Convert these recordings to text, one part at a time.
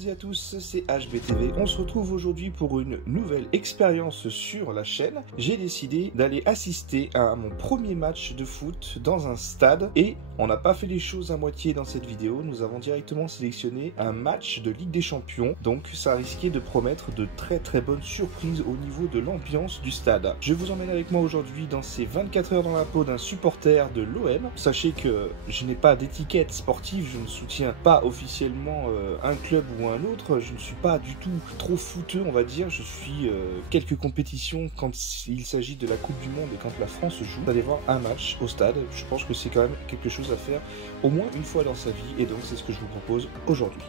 toutes et à tous, c'est HBTV. On se retrouve aujourd'hui pour une nouvelle expérience sur la chaîne. J'ai décidé d'aller assister à mon premier match de foot dans un stade et on n'a pas fait les choses à moitié dans cette vidéo. Nous avons directement sélectionné un match de Ligue des Champions, donc ça risquait de promettre de très bonnes surprises au niveau de l'ambiance du stade. Je vous emmène avec moi aujourd'hui dans ces 24 heures dans la peau d'un supporter de l'OM. Sachez que je n'ai pas d'étiquette sportive, je ne soutiens pas officiellement un club ou un autre, je ne suis pas du tout trop footeux on va dire, je suis quelques compétitions quand il s'agit de la Coupe du Monde et quand la France joue. D'aller voir un match au stade, je pense que c'est quand même quelque chose à faire au moins une fois dans sa vie et donc c'est ce que je vous propose aujourd'hui.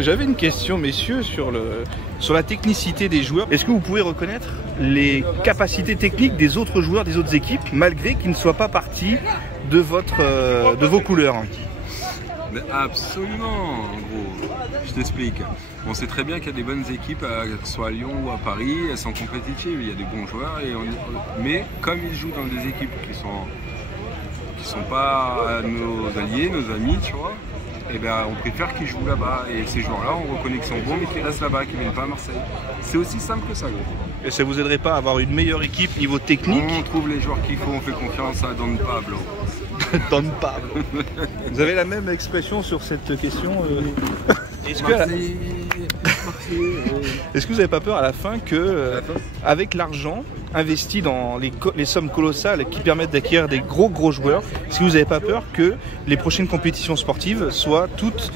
J'avais une question messieurs sur la technicité des joueurs. Est-ce que vous pouvez reconnaître les capacités techniques des autres joueurs des autres équipes malgré qu'ils ne soient pas partis de vos couleurs? Mais absolument, en gros, je t'explique. On sait très bien qu'il y a des bonnes équipes, que ce soit à Lyon ou à Paris, elles sont compétitives, il y a des bons joueurs, mais comme ils jouent dans des équipes qui sont pas nos alliés, nos amis, tu vois, et ben on préfère qu'ils jouent là-bas. Et ces joueurs-là, on reconnaît qu'ils sont bons, mais qu'ils restent là-bas, qu'ils ne viennent pas à Marseille. C'est aussi simple que ça, gros. Et ça vous aiderait pas à avoir une meilleure équipe niveau technique? On trouve les joueurs qu'il faut, on fait confiance à Don Pablo. Don Pablo. Vous avez la même expression sur cette question Est-ce que vous n'avez pas peur à la fin que, avec l'argent investi dans les sommes colossales qui permettent d'acquérir des gros joueurs, est-ce que vous n'avez pas peur que les prochaines compétitions sportives soient toutes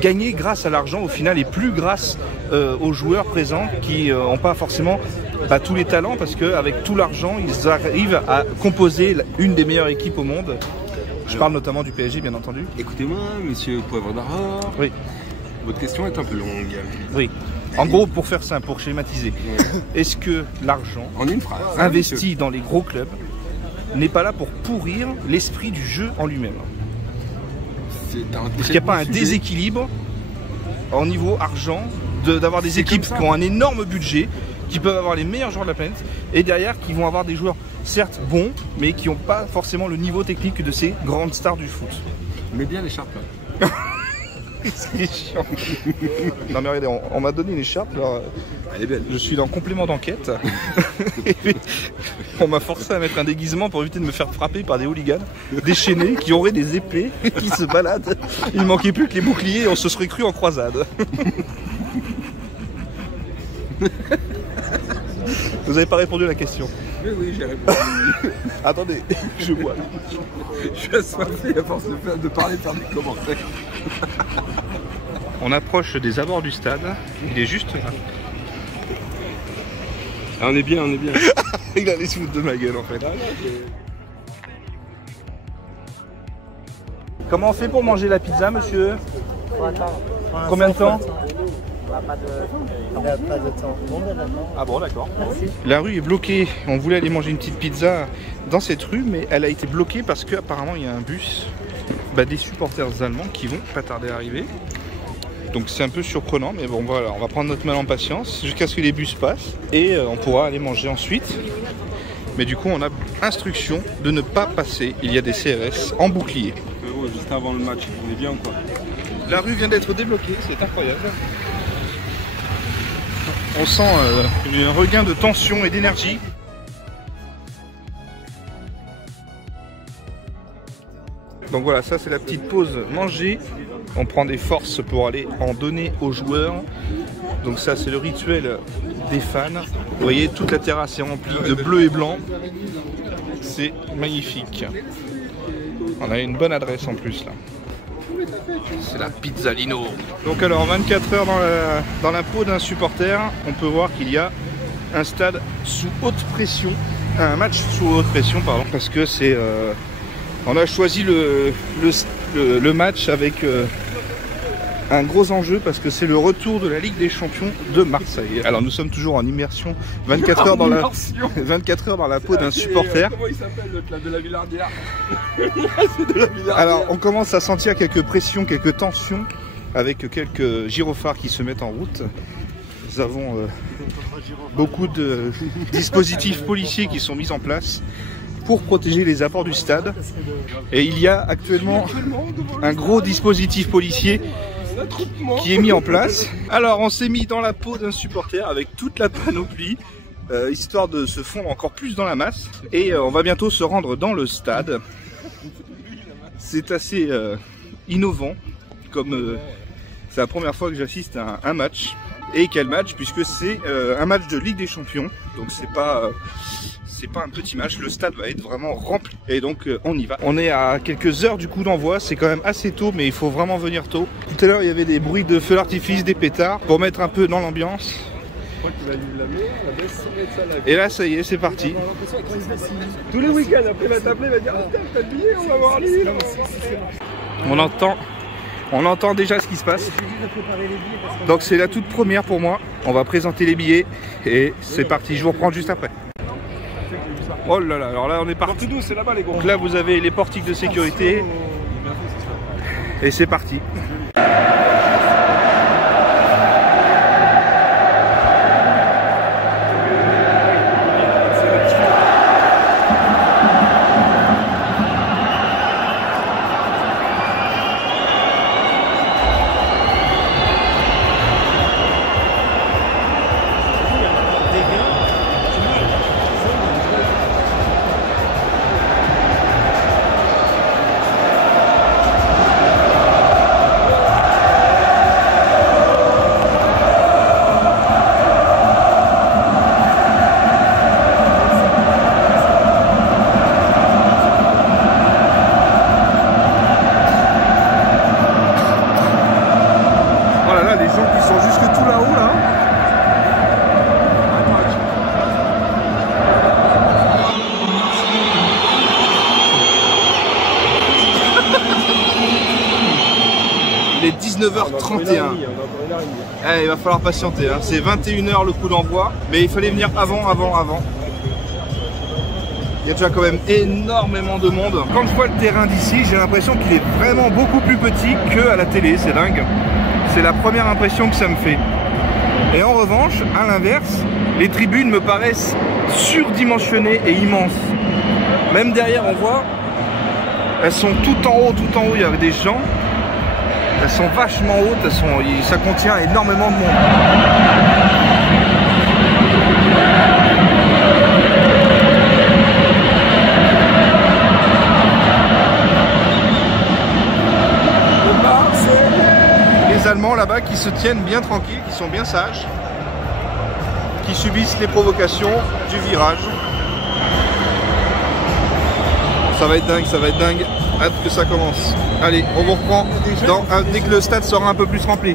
gagnées grâce à l'argent au final et plus grâce aux joueurs présents qui n'ont pas forcément tous les talents, parce qu'avec tout l'argent ils arrivent à composer une des meilleures équipes au monde. Je parle notamment du PSG bien entendu. Écoutez-moi monsieur Poivre d'Arror. Oui. Votre question est un peu longue. Oui. En gros, pour faire simple, pour schématiser, est-ce que l'argent investi dans les gros clubs n'est pas là pour pourrir l'esprit du jeu en lui-même? Est-ce qu'il n'y a pas un déséquilibre au niveau argent d'avoir des équipes qui ont un énorme budget, qui peuvent avoir les meilleurs joueurs de la planète, et derrière qui vont avoir des joueurs certes bons, mais qui n'ont pas forcément le niveau technique de ces grandes stars du foot? Mais bien l'écharpe là. C'est chiant. Non mais regardez, on m'a donné une écharpe, alors elle est belle. Je suis dans complément d'enquête. On m'a forcé à mettre un déguisement pour éviter de me faire frapper par des hooligans déchaînés qui auraient des épées qui se baladent. Il ne manquait plus que les boucliers et on se serait cru en croisade. Vous n'avez pas répondu à la question. Oui, j'ai répondu. Attendez, je vois. Je suis assoiffé à force de parler, de faire des commentaires. On approche des abords du stade. Il est juste là. Ah, on est bien, on est bien. Il allait se foutre de ma gueule en fait. Comment on fait pour manger la pizza, monsieur? Combien de temps? Pas de temps. Bon, ah bon, d'accord. La rue est bloquée. On voulait aller manger une petite pizza dans cette rue, mais elle a été bloquée parce qu'apparemment il y a un bus des supporters allemands qui vont pas tarder à arriver. Donc c'est un peu surprenant, mais bon voilà, on va prendre notre mal en patience jusqu'à ce que les bus passent et on pourra aller manger ensuite. Mais du coup on a instruction de ne pas passer, il y a des CRS en bouclier. Juste avant le match, on est bien ou quoi? La rue vient d'être débloquée, c'est incroyable. On sent un regain de tension et d'énergie. Donc voilà, ça c'est la petite pause manger. On prend des forces pour aller en donner aux joueurs. Donc ça c'est le rituel des fans. Vous voyez, toute la terrasse est remplie de bleu et blanc. C'est magnifique. On a une bonne adresse en plus là. C'est la Pizzalino. Donc alors 24 heures dans la peau d'un supporter, on peut voir qu'il y a un stade sous haute pression, un match sous haute pression pardon, parce que c'est on a choisi le match avec un gros enjeu parce que c'est le retour de la Ligue des Champions de Marseille. Alors nous sommes toujours en immersion 24 heures dans la peau d'un supporter. Comment il s'appelle l'autre là, de la Villardière? Alors on commence à sentir quelques pressions, quelques tensions avec quelques gyrophares qui se mettent en route. Nous avons beaucoup de dispositifs policiers qui sont mis en place pour protéger les apports du stade. Et il y a actuellement un gros dispositif policier qui est mis en place. Alors on s'est mis dans la peau d'un supporter avec toute la panoplie, histoire de se fondre encore plus dans la masse. Et on va bientôt se rendre dans le stade. C'est assez innovant, comme c'est la première fois que j'assiste à un match. Et quel match, puisque c'est un match de Ligue des Champions, donc c'est pas un petit match, le stade va être vraiment rempli. Et donc on y va. On est à quelques heures du coup d'envoi, c'est quand même assez tôt, mais il faut vraiment venir tôt. Tout à l'heure il y avait des bruits de feux d'artifice, des pétards, pour mettre un peu dans l'ambiance. Et là ça y est, c'est parti. Tous les week-ends, après il va t'appeler, il va dire ah, t'as le billet, on va voir lui. On entend déjà ce qui se passe. Donc c'est la toute première pour moi. On va présenter les billets et c'est parti. Je vous reprends juste après. Oh là là, alors là on est parti. C'est là-bas les gros. Donc là vous avez les portiques de sécurité. Et c'est parti. Il est 19h31. Il va falloir patienter, hein. C'est 21h le coup d'envoi, mais il fallait venir avant. Il y a déjà quand même énormément de monde. Quand je vois le terrain d'ici, j'ai l'impression qu'il est vraiment beaucoup plus petit qu'à la télé, c'est dingue. C'est la première impression que ça me fait. Et en revanche, à l'inverse, les tribunes me paraissent surdimensionnées et immenses. Même derrière, on voit, elles sont tout en haut, il y a des gens. Elles sont vachement hautes, ça contient énormément de monde. Les Allemands là-bas qui se tiennent bien tranquilles, qui sont bien sages, qui subissent les provocations du virage. Ça va être dingue, hâte que ça commence. Allez, on vous reprend dès que le stade sera un peu plus rempli.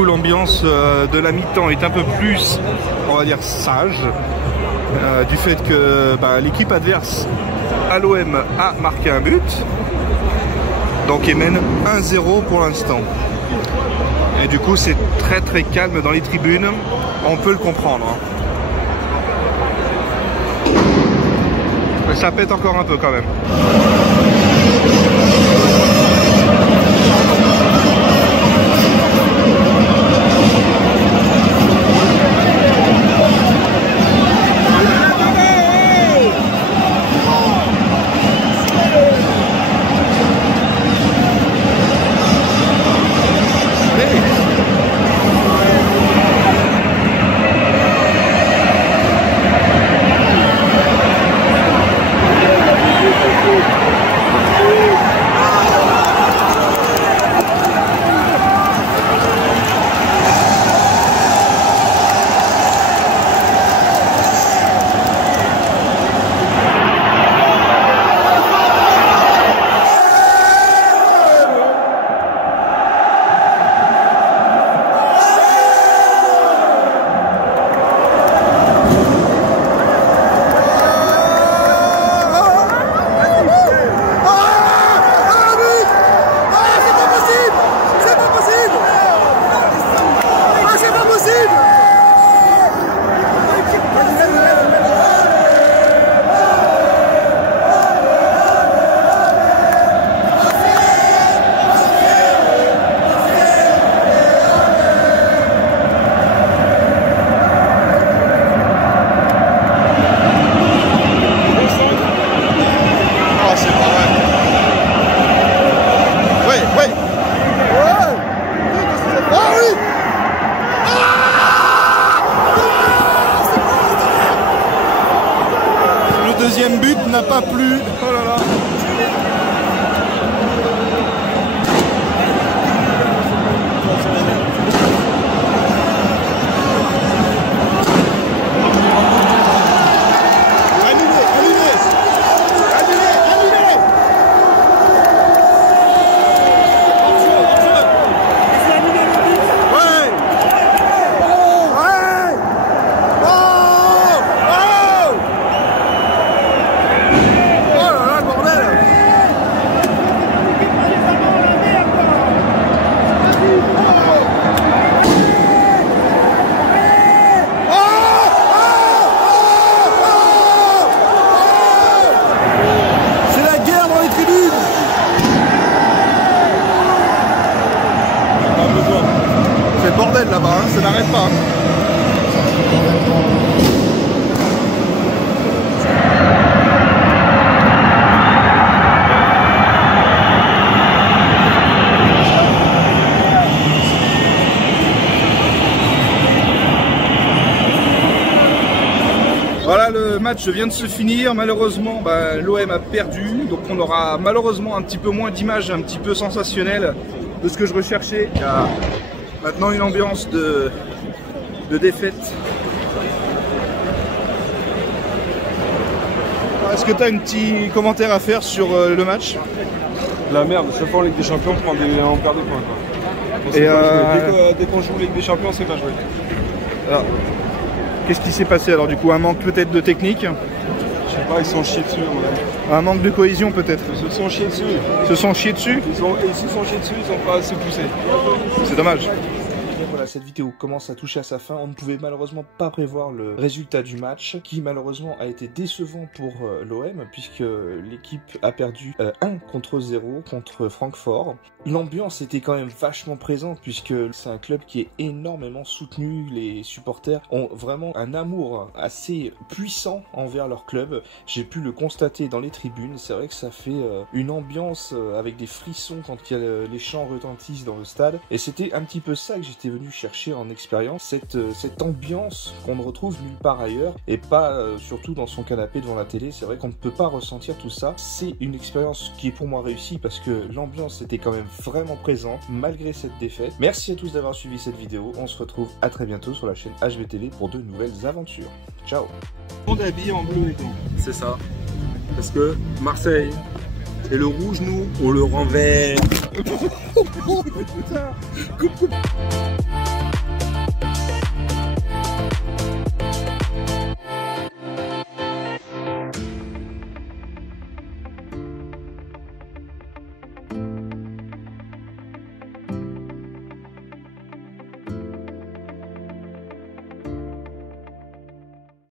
L'ambiance de la mi-temps est un peu plus, on va dire, sage, du fait que l'équipe adverse à l'OM a marqué un but, donc il mène 1-0 pour l'instant. Et du coup c'est très très calme dans les tribunes, on peut le comprendre. Mais ça pète encore un peu quand même. Deuxième but n'a pas plu. Oh là là. Là-bas, hein, ça n'arrête pas. Voilà, le match vient de se finir. Malheureusement, l'OM a perdu. Donc on aura malheureusement un petit peu moins d'images, un petit peu sensationnelles de ce que je recherchais. Il y a maintenant une ambiance de défaite. Est-ce que tu as un petit commentaire à faire sur le match? La merde, chaque fois en Ligue des Champions, on perd des points. Quoi. Dès qu'on joue Ligue des Champions, c'est pas joué. Alors, qu'est-ce qui s'est passé alors du coup? Un manque peut-être de technique? Je sais pas, ils sont chiés dessus. Un manque de cohésion peut-être? Ils se sont chiés dessus. Ils se sont chiés dessus? Ils se sont chiés dessus, ils n'ont pas assez poussé. C'est dommage. Voilà, cette vidéo commence à toucher à sa fin. On ne pouvait malheureusement pas prévoir le résultat du match, qui malheureusement a été décevant pour l'OM, puisque l'équipe a perdu 1 contre 0 contre Francfort. L'ambiance était quand même vachement présente, puisque c'est un club qui est énormément soutenu. Les supporters ont vraiment un amour assez puissant envers leur club. J'ai pu le constater dans les tribunes. C'est vrai que ça fait une ambiance avec des frissons quand il y a les chants retentissent dans le stade. Et c'était un petit peu ça que j'étais venu chercher en expérience, cette ambiance qu'on ne retrouve nulle part ailleurs, et pas surtout dans son canapé devant la télé. C'est vrai qu'on ne peut pas ressentir tout ça. C'est une expérience qui est pour moi réussie, parce que l'ambiance était quand même vraiment présente malgré cette défaite. Merci à tous d'avoir suivi cette vidéo. On se retrouve à très bientôt sur la chaîne HBTV pour de nouvelles aventures. Ciao. On est habillé en bleu et blanc. C'est ça. Parce que Marseille et le rouge, nous, on le rend vert. Coupe.